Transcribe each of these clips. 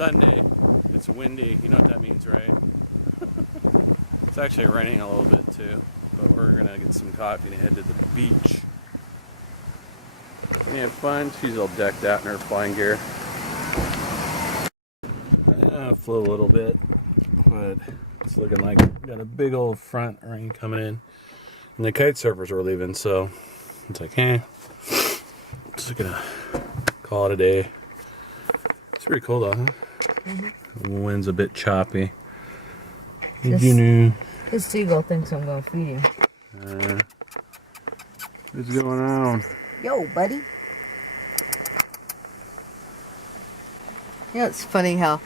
Sunday. It's windy. You know what that means, right? It's actually raining a little bit too. But we're gonna get some coffee and head to the beach. And have fun. She's all decked out in her flying gear. Flew a little bit, but it's looking like we got a big old front rain coming in. And the kite surfers are leaving, so it's like, just gonna call it a day. It's pretty cool though, huh? Mm-hmm. The wind's a bit choppy. This seagull thinks I'm gonna feed him. What's going on? Yo, buddy. You know, it's funny how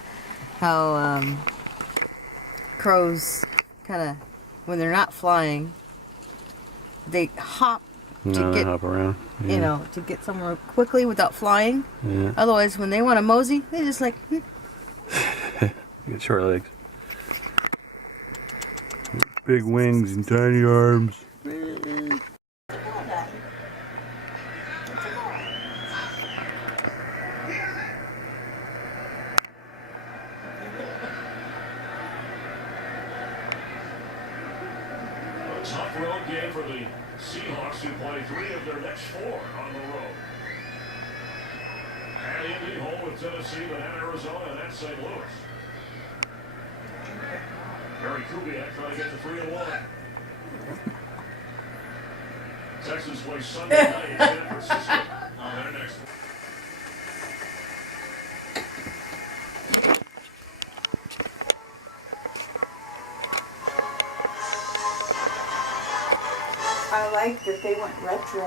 crows kind of, when they're not flying, they hop hop around. Yeah. You know, to get somewhere quickly without flying. Yeah. Otherwise, when they want to mosey, they just like. You get short legs. Big wings and tiny arms. Tough road game for the Seahawks, who play 3 of their next 4 on the road. And Indy home with Tennessee, but at Arizona and at St. Louis. Gary Kubiak trying to get to 3-1. Texans play Sunday night in San Francisco on their next one. I like that they went retro.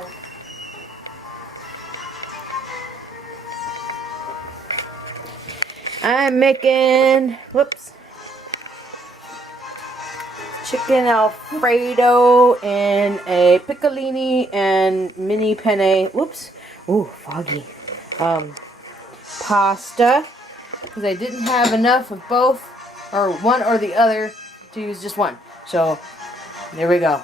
I'm making, whoops, chicken Alfredo and a piccolini and mini penne, whoops, ooh, foggy, pasta, because I didn't have enough of both, or one or the other, to use just one. So, there we go.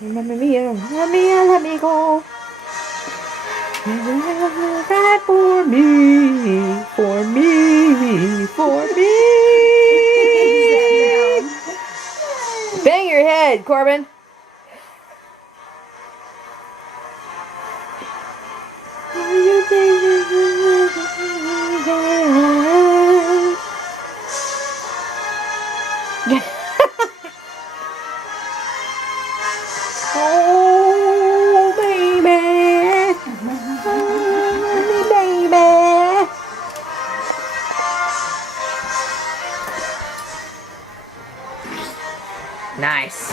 Mamma mia, let me go. Right for me, for me, for me. Bang your head, Corbin. You oh, baby. Oh, baby. Nice.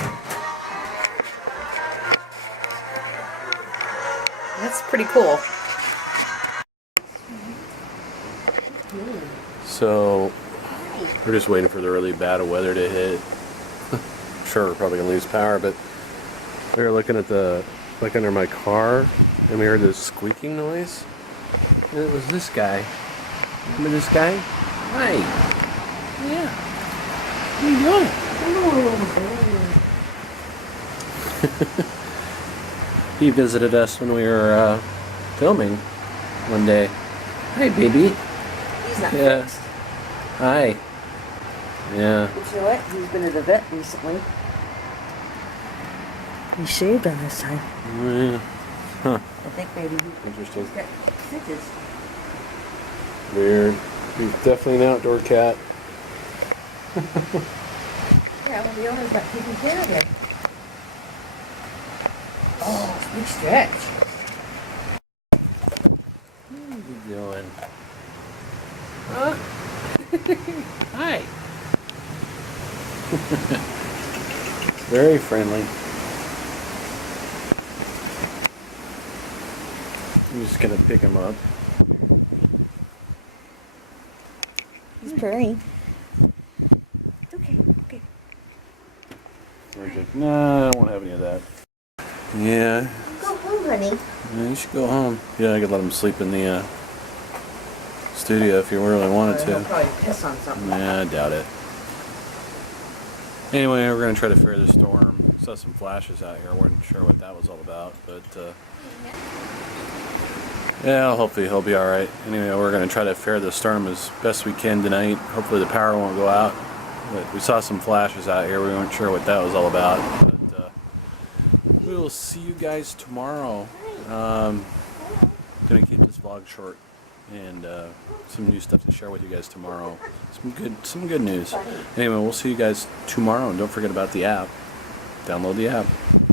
That's pretty cool. So, we're just waiting for the really bad weather to hit. Sure, we're probably gonna lose power, but we were looking at like under my car, and we heard this squeaking noise. And it was this guy. Remember this guy? Hi. Yeah. What are you doing? He visited us when we were filming one day. Hi, baby. He's not fixed. Hi. Yeah. But you know what? He's been to the vet recently. He shaved on this time. Yeah. Huh. I think maybe Interesting. he's got stitches. Weird. He's definitely an outdoor cat. Yeah, well, the owner's not taking care of him. Oh, big stretch. What are you doing? Huh? Hi. Very friendly. I'm just gonna pick him up. He's purring. Okay, okay. Where's it? Nah, I don't want to have any of that. Yeah. Go home, honey. Yeah, you should go home. Yeah, I could let him sleep in the studio if you really wanted He'll to. probably piss on something. Nah, I doubt it. Anyway, we're gonna try to fare the storm. Saw some flashes out here. Wasn't sure what that was all about, but yeah, hopefully he'll be all right. Anyway, we're gonna try to fare the storm as best we can tonight. Hopefully the power won't go out. But we saw some flashes out here. We weren't sure what that was all about. But we will see you guys tomorrow. Gonna keep this vlog short, and some new stuff to share with you guys tomorrow. Some good news. Anyway, we'll see you guys tomorrow, and don't forget about the app. Download the app.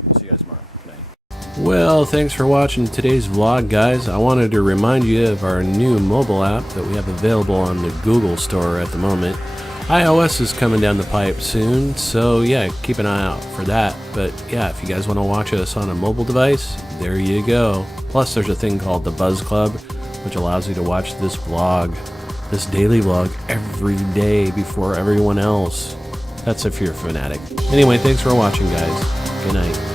We'll see you guys tomorrow. Good night. Well, thanks for watching today's vlog, guys. I wanted to remind you of our new mobile app that we have available on the Google Store at the moment. iOS is coming down the pipe soon, so yeah, keep an eye out for that. But yeah, if you guys want to watch us on a mobile device, there you go. Plus, there's a thing called the Buzz Club, which allows you to watch this vlog, this daily vlog, every day before everyone else. That's if you're a fanatic. Anyway, thanks for watching, guys. Good night.